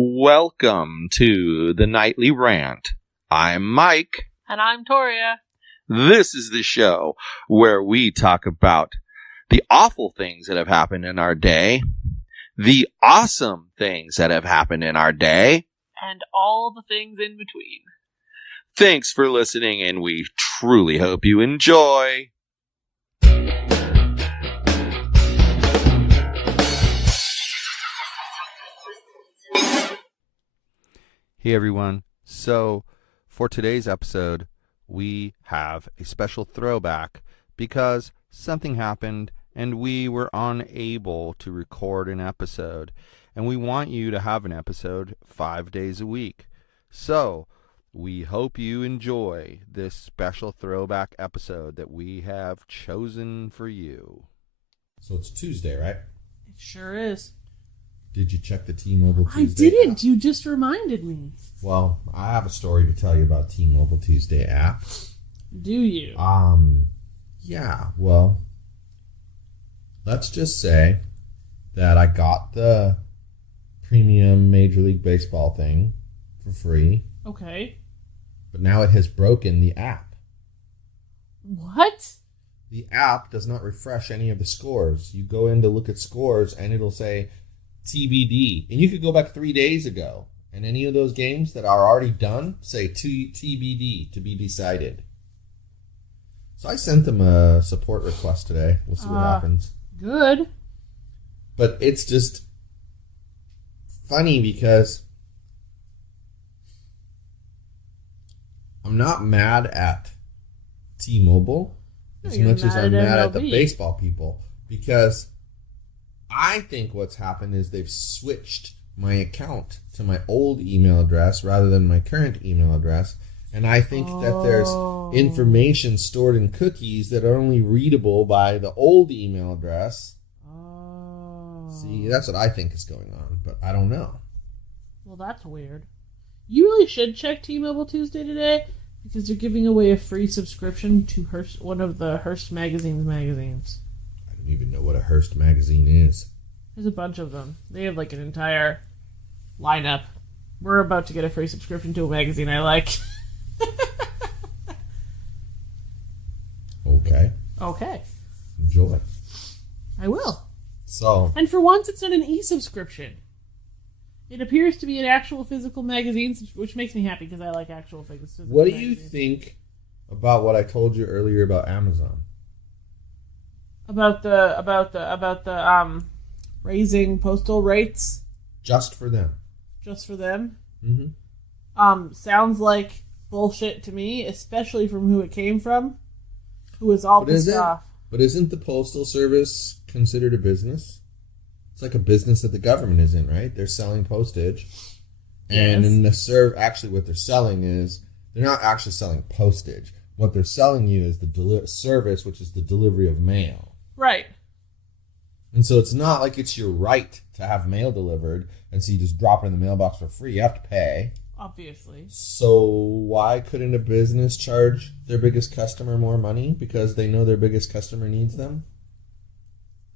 Welcome to the Nightly Rant. I'm Mike. And I'm Toria. This is the show where we talk about the awful things that have happened in our day, the awesome things that have happened in our day, and all the things in between. Thanks for listening, and we truly hope you enjoy. Hey everyone, so for today's episode, we have a special throwback because something happened and we were unable to record an episode, and we want you to have an episode 5 days a week. So we hope you enjoy this special throwback episode that we have chosen for you. So it's Tuesday, right? It sure is. Did you check the T-Mobile Tuesday? I didn't. App? You just reminded me. Well, I have a story to tell you about T-Mobile Tuesday app. Do you? Yeah, well, let's just say that I got the premium Major League Baseball thing for free. Okay. But now it has broken the app. What? The app does not refresh any of the scores. You go in to look at scores and it'll say TBD. And you could go back 3 days ago, and any of those games that are already done say TBD, to be decided. So I sent them a support request today. We'll see what happens. Good. But it's just funny because I'm not mad at T-Mobile as much as I'm mad at the baseball people, because I think what's happened is they've switched my account to my old email address rather than my current email address. And I think that there's information stored in cookies that are only readable by the old email address. See, that's what I think is going on, but I don't know. Well, that's weird. You really should check T-Mobile Tuesday today, because they're giving away a free subscription to one of the Hearst magazines. I don't even know what a Hearst magazine is. There's a bunch of them. They have like an entire lineup. We're about to get a free subscription to a magazine I like. Okay. Enjoy. I will. So. And for once, it's not an e-subscription. It appears to be an actual physical magazine, which makes me happy because I like actual physical magazines. What do you think about what I told you earlier about Amazon? About the raising postal rates? Just for them. Just for them? Mm-hmm. Sounds like bullshit to me, especially from who it came from, who is all pissed off. But isn't the Postal Service considered a business? It's like a business that the government is in, right? They're selling postage. And in the actually what they're selling is, they're not actually selling postage. What they're selling you is the service, which is the delivery of mail. Right. And so it's not like it's your right to have mail delivered, and so you just drop it in the mailbox for free. You have to pay. Obviously. So why couldn't a business charge their biggest customer more money because they know their biggest customer needs them?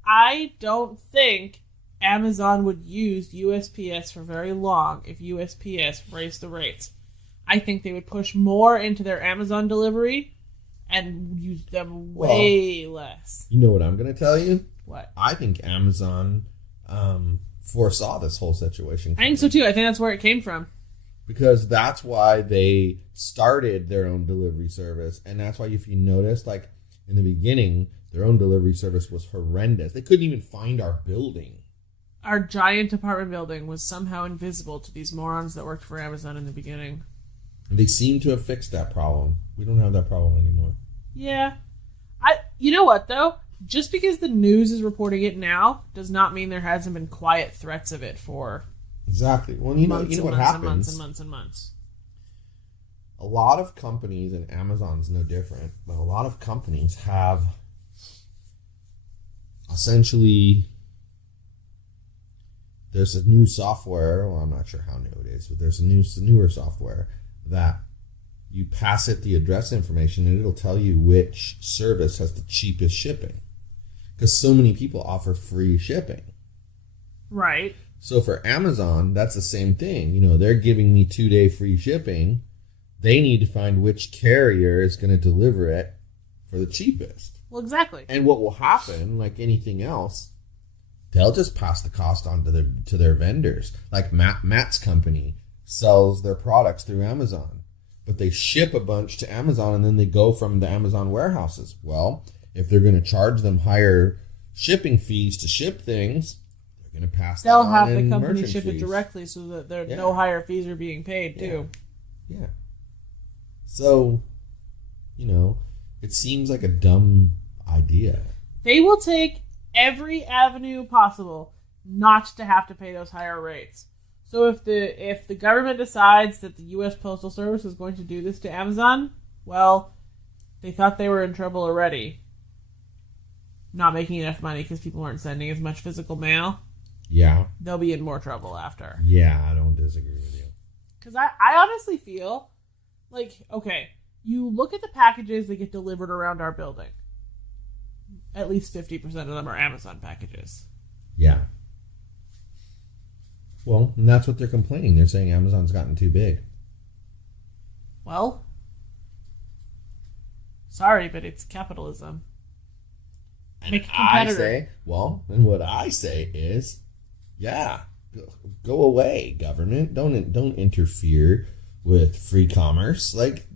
I don't think Amazon would use USPS for very long if USPS raised the rates. I think they would push more into their Amazon delivery and use them way less. You know what I'm going to tell you? What? I think Amazon foresaw this whole situation. I think so too. I think that's where it came from. Because that's why they started their own delivery service. And that's why, if you notice, like in the beginning, their own delivery service was horrendous. They couldn't even find our building. Our giant apartment building was somehow invisible to these morons that worked for Amazon in the beginning. And they seem to have fixed that problem. We don't have that problem anymore. Yeah. You know what, though? Just because the news is reporting it now does not mean there hasn't been quiet threats of it for... Exactly. Well, you know what happens. Months and months. A lot of companies, and Amazon's no different, but a lot of companies have essentially, there's a new software, well, I'm not sure how new it is, but there's a newer software that you pass it the address information and it'll tell you which service has the cheapest shipping. Because so many people offer free shipping. Right. So for Amazon, that's the same thing. You know, they're giving me 2-day free shipping. They need to find which carrier is going to deliver it for the cheapest. Well, exactly. And what will happen, like anything else, they'll just pass the cost on to their vendors. Like Matt's company sells their products through Amazon, but they ship a bunch to Amazon and then they go from the Amazon warehouses. Well, if they're going to charge them higher shipping fees to ship things, they're going to pass that on. They'll have the company ship it directly so that no higher fees are being paid too. Yeah. So, you know, it seems like a dumb idea. They will take every avenue possible not to have to pay those higher rates. So if the government decides that the U.S. Postal Service is going to do this to Amazon, well, they thought they were in trouble already. Not making enough money because people aren't sending as much physical mail. Yeah. They'll be in more trouble after. Yeah, I don't disagree with you. Because I honestly feel like, okay, you look at the packages that get delivered around our building. At least 50% of them are Amazon packages. Yeah. Well, and that's what they're complaining. They're saying Amazon's gotten too big. Well, sorry, but it's capitalism. And I say, well, and what I say is, yeah, go away, government. Don't interfere with free commerce. Like,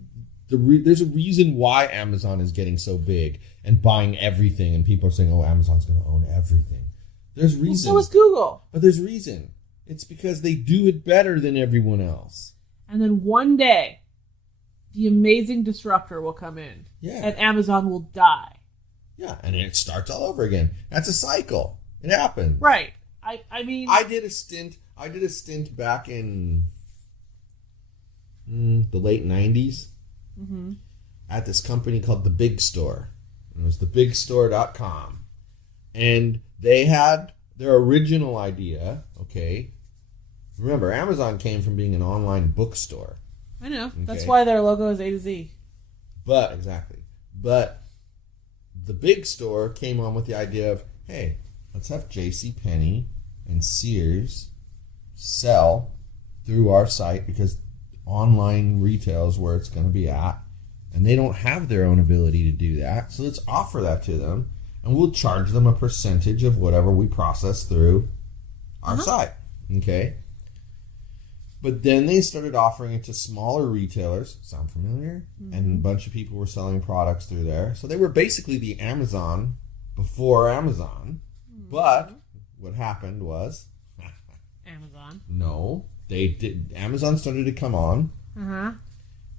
there's a reason why Amazon is getting so big and buying everything, and people are saying, oh, Amazon's going to own everything. There's reason. Well, so is Google. But there's reason. It's because they do it better than everyone else. And then one day, the amazing disruptor will come in. Yeah. And Amazon will die. Yeah, and it starts all over again. That's a cycle. It happens. Right. I mean, I did a stint back in the late 90s at this company called The Big Store. It was theBigStore.com. And they had their original idea, okay. Remember, Amazon came from being an online bookstore. I know. Okay? That's why their logo is A to Z. But the Big Store came on with the idea of, hey, let's have JCPenney and Sears sell through our site because online retail is where it's going to be at. And they don't have their own ability to do that. So let's offer that to them. And we'll charge them a percentage of whatever we process through our site. Okay? But then they started offering it to smaller retailers. Sound familiar? And a bunch of people were selling products through there. So they were basically the Amazon before Amazon. But what happened was... Amazon. No. Amazon started to come on. Uh-huh.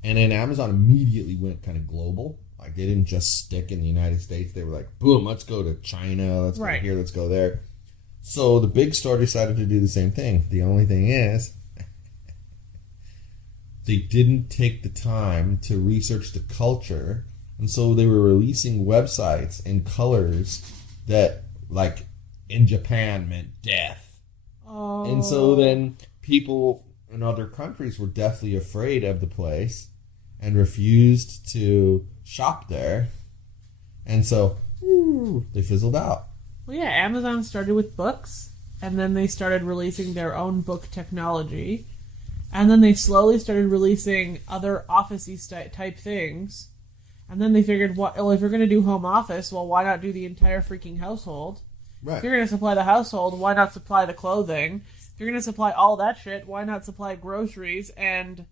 And then Amazon immediately went kind of global. Like, they didn't just stick in the United States. They were like, boom, let's go to China. Let's go here. Let's go there. So the Big Store decided to do the same thing. The only thing is, they didn't take the time to research the culture. And so they were releasing websites in colors that, like, in Japan meant death. Oh. And so then people in other countries were deathly afraid of the place and refused to shop there. And so they fizzled out. Well, yeah, Amazon started with books, and then they started releasing their own book technology, and then they slowly started releasing other office-y type things, and then they figured, well, if you're going to do home office, well, why not do the entire freaking household? Right. If you're going to supply the household, why not supply the clothing? If you're going to supply all that shit, why not supply groceries and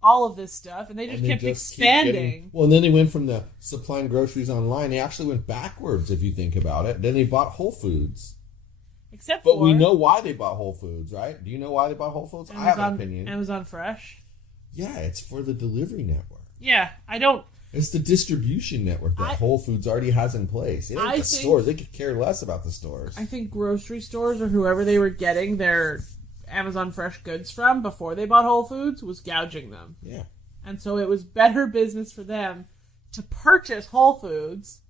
all of this stuff? And they just kept expanding. And then they went from the supplying groceries online. They actually went backwards, if you think about it. Then they bought Whole Foods. But we know why they bought Whole Foods, right? Do you know why they bought Whole Foods? I have an opinion. Amazon Fresh? Yeah, it's for the delivery network. Yeah, I don't... It's the distribution network that Whole Foods already has in place. It ain't the stores. They could care less about the stores. I think grocery stores or whoever they were getting their Amazon Fresh goods from before they bought Whole Foods was gouging them. Yeah. And so it was better business for them to purchase Whole Foods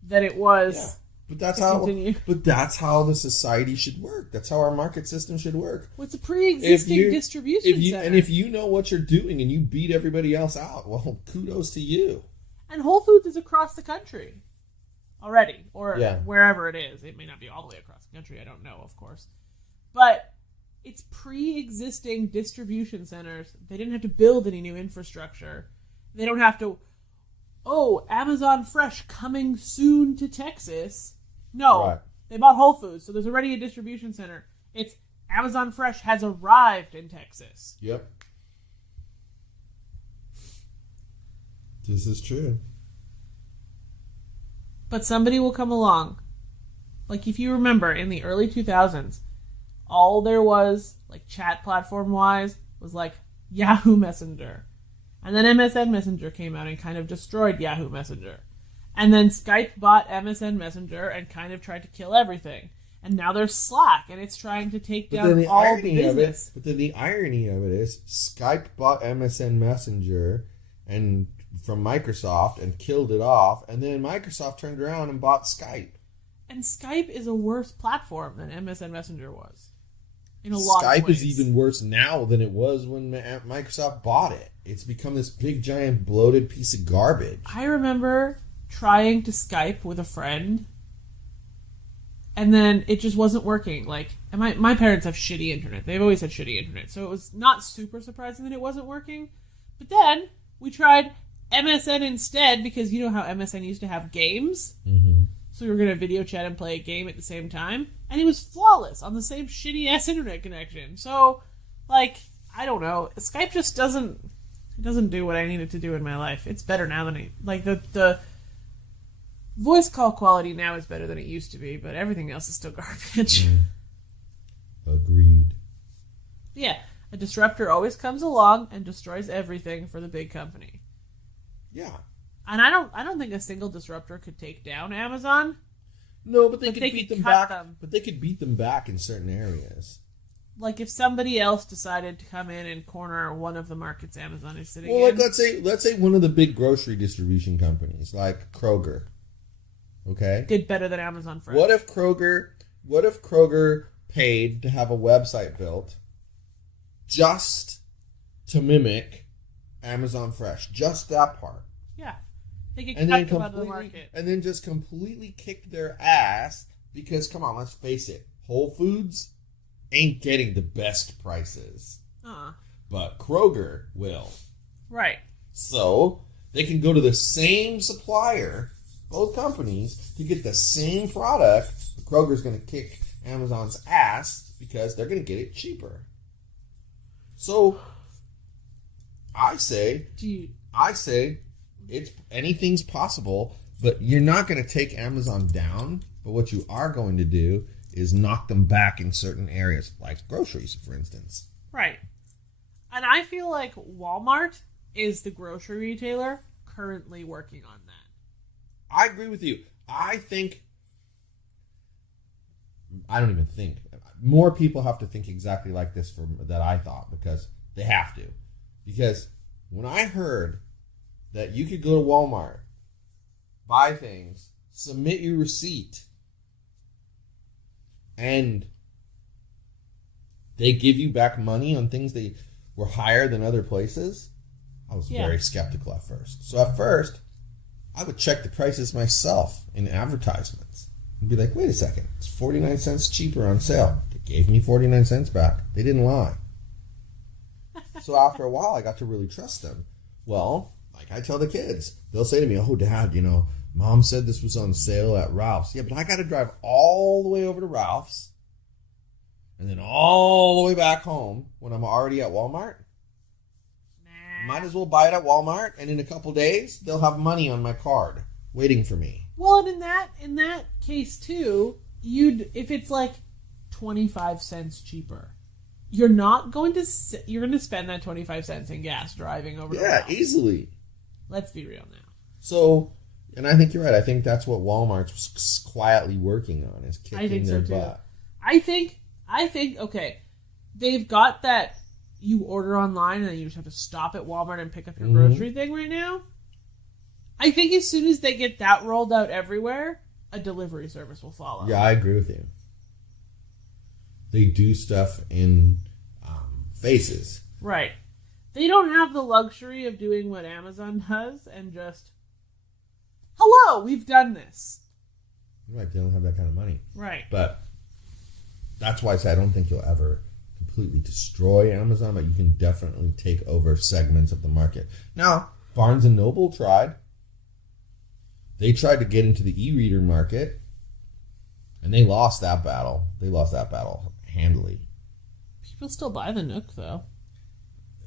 than it was... Yeah. But that's how the society should work. That's how our market system should work. Well, it's a pre-existing distribution center. And if you know what you're doing and you beat everybody else out, well, kudos to you. And Whole Foods is across the country already, or wherever it is. It may not be all the way across the country. I don't know, of course. But It's pre-existing distribution centers. They didn't have to build any new infrastructure. They don't have to, Amazon Fresh coming soon to Texas. No, right. They bought Whole Foods, so there's already a distribution center. It's Amazon Fresh has arrived in Texas. Yep. This is true. But somebody will come along. Like, if you remember, in the early 2000s, all there was, like, chat platform-wise, was, like, Yahoo Messenger. And then MSN Messenger came out and kind of destroyed Yahoo Messenger. And then Skype bought MSN Messenger and kind of tried to kill everything. And now there's Slack, and it's trying to take down all the business. But then the irony of it is, Skype bought MSN Messenger and from Microsoft and killed it off, and then Microsoft turned around and bought Skype. And Skype is a worse platform than MSN Messenger was. In a lot of ways. Skype is even worse now than it was when Microsoft bought it. It's become this big, giant, bloated piece of garbage. I remember trying to Skype with a friend, and then it just wasn't working. Like, and my parents have shitty internet. They've always had shitty internet, so it was not super surprising that it wasn't working. But then we tried MSN instead, because you know how MSN used to have games? Mm-hmm. So we were going to video chat and play a game at the same time. And it was flawless on the same shitty-ass internet connection. So, like, I don't know. Skype just doesn't do what I need it to do in my life. It's better now than the voice call quality now is better than it used to be, but everything else is still garbage. Agreed. Yeah, a disruptor always comes along and destroys everything for the big company. Yeah. And I don't think a single disruptor could take down Amazon. No, but they could beat them back. But they could beat them back in certain areas. Like if somebody else decided to come in and corner one of the markets Amazon is sitting in. Well, let's say one of the big grocery distribution companies, like Kroger. Okay? Did better than Amazon Fresh. What if Kroger paid to have a website built just to mimic Amazon Fresh? Just that part. Yeah. They could cut them out of the market. And then just completely kick their ass because, come on, let's face it, Whole Foods ain't getting the best prices. But Kroger will. Right. So they can go to the same supplier, both companies, to get the same product. Kroger's going to kick Amazon's ass because they're going to get it cheaper. So I say it's anything's possible, but you're not going to take Amazon down. But what you are going to do is knock them back in certain areas, like groceries, for instance. Right. And I feel like Walmart is the grocery retailer currently working on that. I agree with you. I don't even think. More people have to think exactly like this that I thought, because they have to. Because when I heard that you could go to Walmart, buy things, submit your receipt, and they give you back money on things they were higher than other places, I was very skeptical at first. So at first, I would check the prices myself in advertisements and be like, wait a second, it's 49 cents cheaper on sale. They gave me 49 cents back. They didn't lie. So after a while, I got to really trust them. Well, like I tell the kids, they'll say to me, oh, Dad, Mom said this was on sale at Ralph's. Yeah, but I got to drive all the way over to Ralph's and then all the way back home when I'm already at Walmart. Might as well buy it at Walmart, and in a couple days, they'll have money on my card waiting for me. Well, and in that case too, if it's like 25 cents cheaper, you're going to spend that 25 cents in gas driving over to Ralph's. Yeah, easily. Let's be real now. So, and I think you're right. I think that's what Walmart's quietly working on, is kicking their butt. I think okay, they've got that. You order online and then you just have to stop at Walmart and pick up your grocery thing right now. I think as soon as they get that rolled out everywhere, a delivery service will follow. Yeah, I agree with you. They do stuff in phases. Right. They don't have the luxury of doing what Amazon does and just, hello, we've done this. Right, they don't have that kind of money. Right. But that's why I say I don't think you'll ever completely destroy Amazon, but you can definitely take over segments of the market. Now, Barnes & Noble tried. They tried to get into the e-reader market, and they lost that battle. They lost that battle handily. People still buy the Nook, though.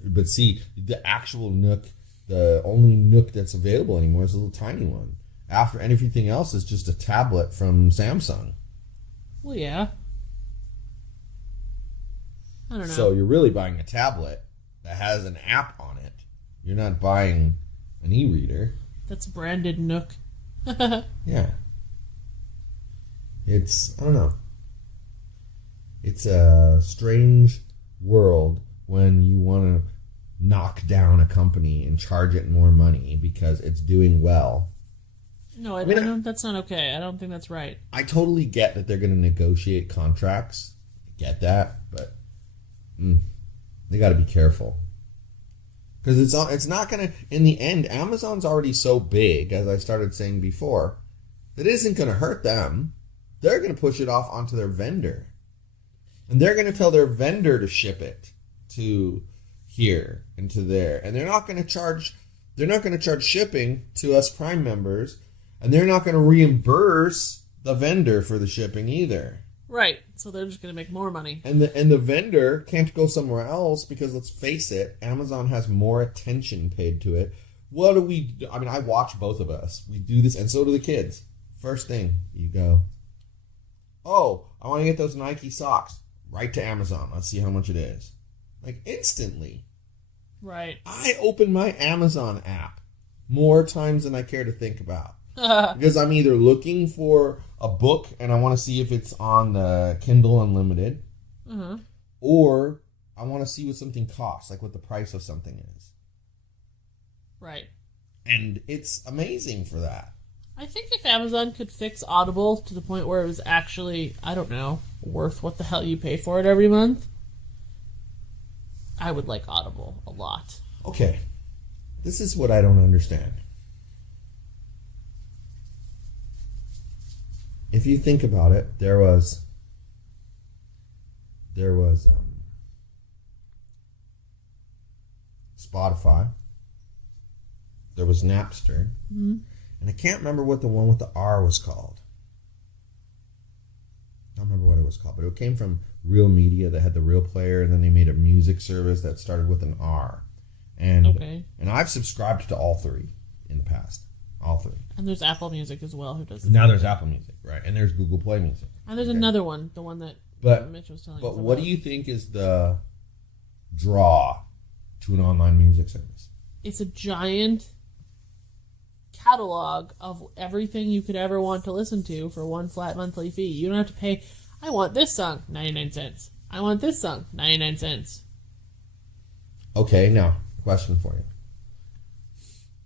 But see, the actual Nook, the only Nook that's available anymore is a little tiny one. After everything else is just a tablet from Samsung. Well, yeah. I don't know. So you're really buying a tablet that has an app on it. You're not buying an e-reader. That's branded Nook. Yeah. I don't know. It's a strange world when you want to knock down a company and charge it more money because it's doing well. No, I don't, that's not okay. I don't think that's right. I totally get that they're going to negotiate contracts. I get that, but they got to be careful. Because it's not going to, in the end, Amazon's already so big, as I started saying before, that it isn't going to hurt them. They're going to push it off onto their vendor. And they're going to tell their vendor to ship it to here and to there. And they're not going to charge shipping to us Prime members. And they're not going to reimburse the vendor for the shipping either. Right. So they're just going to make more money. And the vendor can't go somewhere else because, let's face it, Amazon has more attention paid to it. What do we do? I mean, I watch both of us. We do this, and so do the kids. First thing, you go, oh, I want to get those Nike socks. Right to Amazon. Let's see how much it is. Like, instantly. Right. I open my Amazon app more times than I care to think about. Because I'm either looking for a book and I want to see if it's on the Kindle Unlimited, or I want to see what something costs, like what the price of something is. Right. And it's amazing for that. I think if Amazon could fix Audible to the point where it was actually, I don't know, worth what the hell you pay for it every month, I would like Audible a lot. Okay. This is what I don't understand. If you think about it, there was Spotify, there was Napster, and I can't remember what the one with the R was called. I don't remember what it was called, but it came from Real Media that had the Real Player, and then they made a music service that started with an R. And I've subscribed to all three in the past. All three. And there's Apple Music as well, who does now there's Apple Music, right? And there's Google Play Music. And there's another one, the one that Mitch was telling us about. But what do you think is the draw to an online music service? It's a giant catalog of everything you could ever want to listen to for one flat monthly fee. You don't have to pay, I want this song, 99 cents. I want this song, 99 cents. Okay, now, question for you.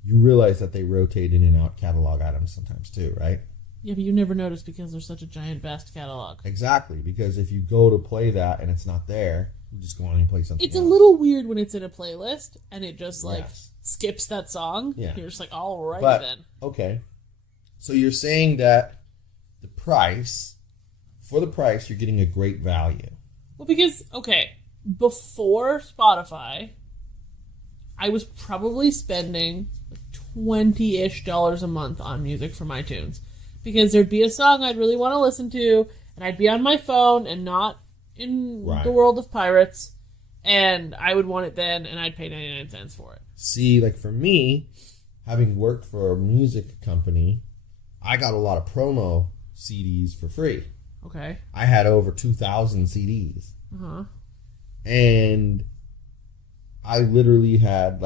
You realize that they rotate in and out catalog items sometimes too, right? Yeah, but you never notice because there's such a giant, vast catalog. Exactly, because if you go to play that and it's not there, you just go on and play something It's else. a little weird when it's in a playlist and it just, skips that song. Yeah. You're just like, all right, then. Okay. So you're saying that for the price, you're getting a great value. Well, because, before Spotify, I was probably spending $20-ish a month on music from iTunes. Because there'd be a song I'd really want to listen to, and I'd be on my phone and not in the world of pirates, and I would want it then, and I'd pay 99 cents for it. See, like for me, having worked for a music company, I got a lot of promo CDs for free. Okay. I had over 2,000 CDs. Uh-huh. And I literally had,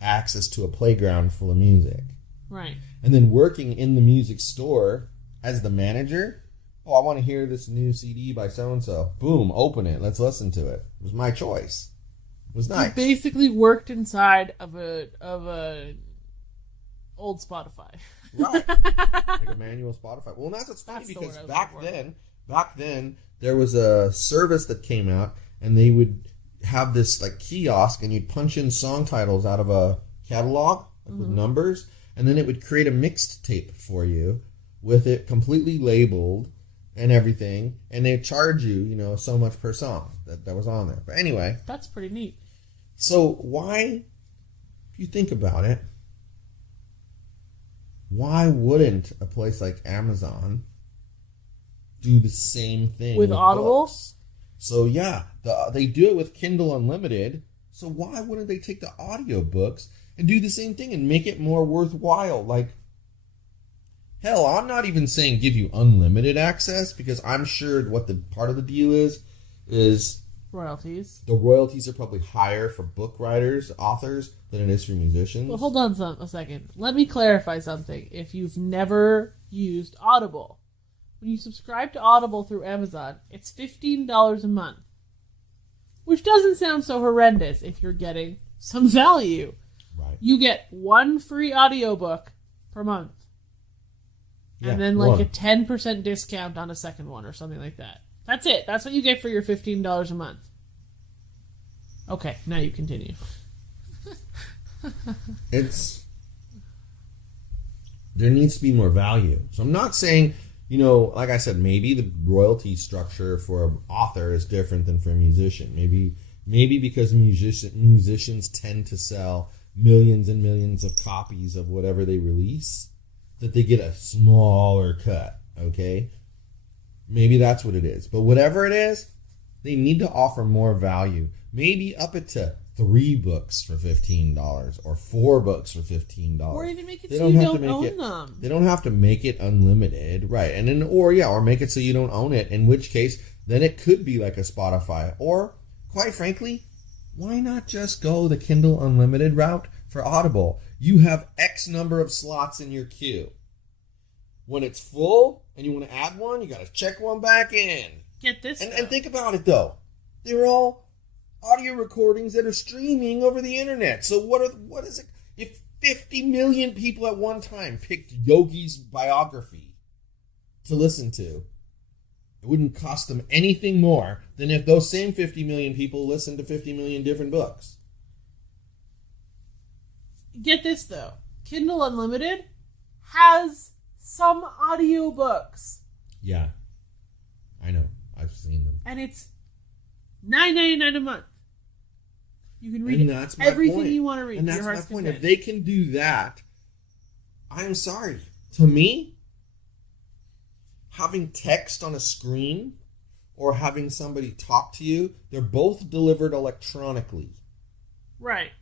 access to a playground full of music. Right. And then working in the music store as the manager, I want to hear this new CD by so-and-so. Boom, open it. Let's listen to it. It was my choice. It was nice. You basically worked inside of a old Spotify. Right. Like a manual Spotify. Well, that's what's funny because back then, there was a service that came out and they would have this kiosk and you'd punch in song titles out of a catalog with numbers, and then it would create a mixed tape for you with it completely labeled and everything, and they charge you, so much per song that was on there. But anyway. That's pretty neat. So why, if you think about it, why wouldn't a place like Amazon do the same thing with Audible? Books? So yeah, they do it with Kindle Unlimited. So why wouldn't they take the audiobooks and do the same thing and make it more worthwhile? Like, hell, I'm not even saying give you unlimited access, because I'm sure what the part of the deal is royalties. The royalties are probably higher for book writers, authors, than it is for musicians. Well, hold on a second. Let me clarify something. If you've never used Audible, when you subscribe to Audible through Amazon, it's $15 a month. Which doesn't sound so horrendous if you're getting some value. Right. You get one free audiobook per month. Yeah, and then like a 10% discount on a second one or something like that. That's it. That's what you get for your $15 a month. Okay, now you continue. There needs to be more value. So I'm not saying, like I said, maybe the royalty structure for an author is different than for a musician. Maybe because musicians tend to sell millions and millions of copies of whatever they release, that they get a smaller cut, okay? Maybe that's what it is. But whatever it is, they need to offer more value. Maybe up it to 3 books for $15 or 4 books for $15. Or even make it so you don't own them. They don't have to make it unlimited, right? And then, or make it so you don't own it, in which case, then it could be like a Spotify. Or, quite frankly, why not just go the Kindle Unlimited route for Audible? You have X number of slots in your queue. When it's full and you want to add one, you got to check one back in. Get this. And think about it, though. They're all audio recordings that are streaming over the internet. So what is it? If 50 million people at one time picked Yogi's biography to listen to, it wouldn't cost them anything more than if those same 50 million people listened to 50 million different books. Get this, though. Kindle Unlimited has some audiobooks. Yeah. I know. I've seen them. And it's $9.99 a month. You can read everything you want to read. And that's my point. If they can do that, I'm sorry. To me, having text on a screen or having somebody talk to you, they're both delivered electronically. Right.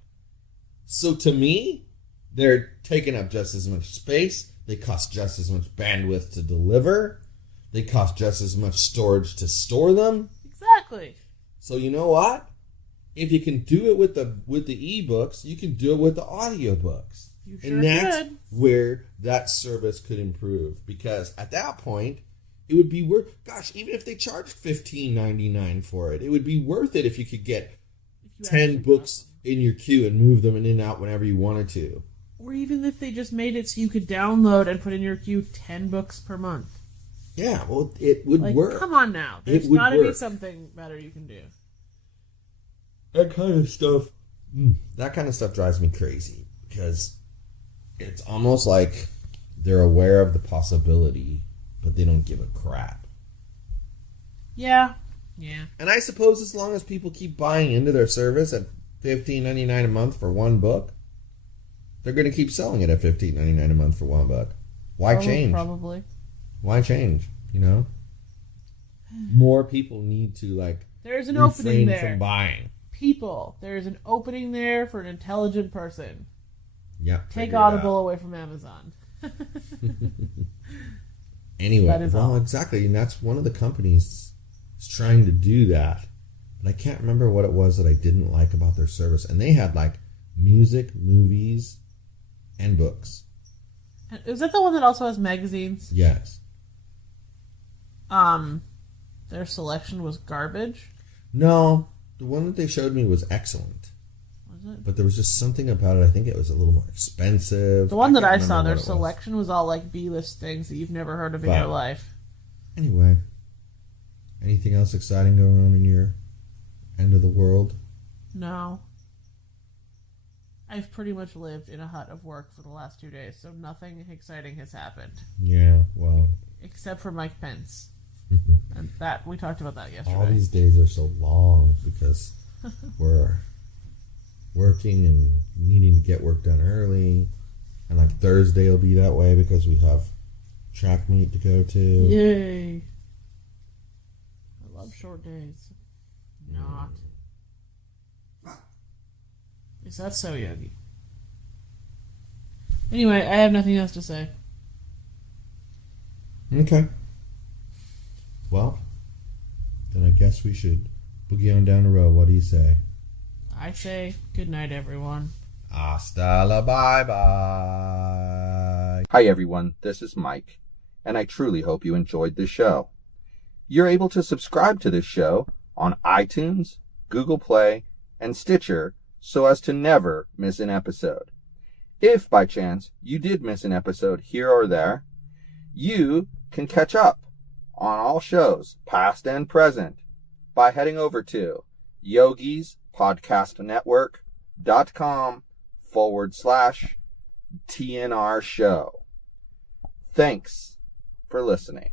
So to me, they're taking up just as much space. They cost just as much bandwidth to deliver. They cost just as much storage to store them. Exactly. So you know what? If you can do it with the ebooks, you can do it with the audiobooks. You sure and that's could. where that service could improve. Because at that point, it would be worth, gosh, even if they charged $15.99 for it, it would be worth it if you could get 10 books in your queue and move them in and out whenever you wanted to. Or even if they just made it so you could download and put in your queue 10 books per month. Yeah, well, it would work. Come on now. There's got to be something better you can do. That kind of stuff drives me crazy, because it's almost like they're aware of the possibility, but they don't give a crap. Yeah. And I suppose as long as people keep buying into their service at $15.99 a month for one book, they're going to keep selling it at $15.99 a month for one book. Why change? Probably. Why change? More people need to there's an opening there from buying. People, there's an opening there for an intelligent person. Yeah. Take Audible away from Amazon. Anyway, exactly, and that's one of the companies is trying to do that. But I can't remember what it was that I didn't like about their service. And they had music, movies, and books. Is that the one that also has magazines? Yes. Their selection was garbage? No, the one that they showed me was excellent. Was it? But there was just something about it. I think it was a little more expensive. The one that I saw, their selection was all B-list things that you've never heard of in your life. Anyway, anything else exciting going on in your end of the world? No. I've pretty much lived in a hut of work for the last 2 days, so nothing exciting has happened. Yeah, well. Except for Mike Pence. And that we talked about that yesterday. All these days are so long because we're working and needing to get work done early. And like Thursday will be that way because we have track meet to go to. Yay. I love short days. Not. Is that so, Yogi? Anyway, I have nothing else to say. Okay. Well, then I guess we should boogie on down the road. What do you say? I say good night, everyone. Hasta la bye-bye. Hi everyone, this is Mike, and I truly hope you enjoyed this show. You're able to subscribe to this show on iTunes, Google Play, and Stitcher so as to never miss an episode. If by chance you did miss an episode here or there, you can catch up on all shows, past and present, by heading over to yogispodcastnetwork.com/TNR show. Thanks for listening.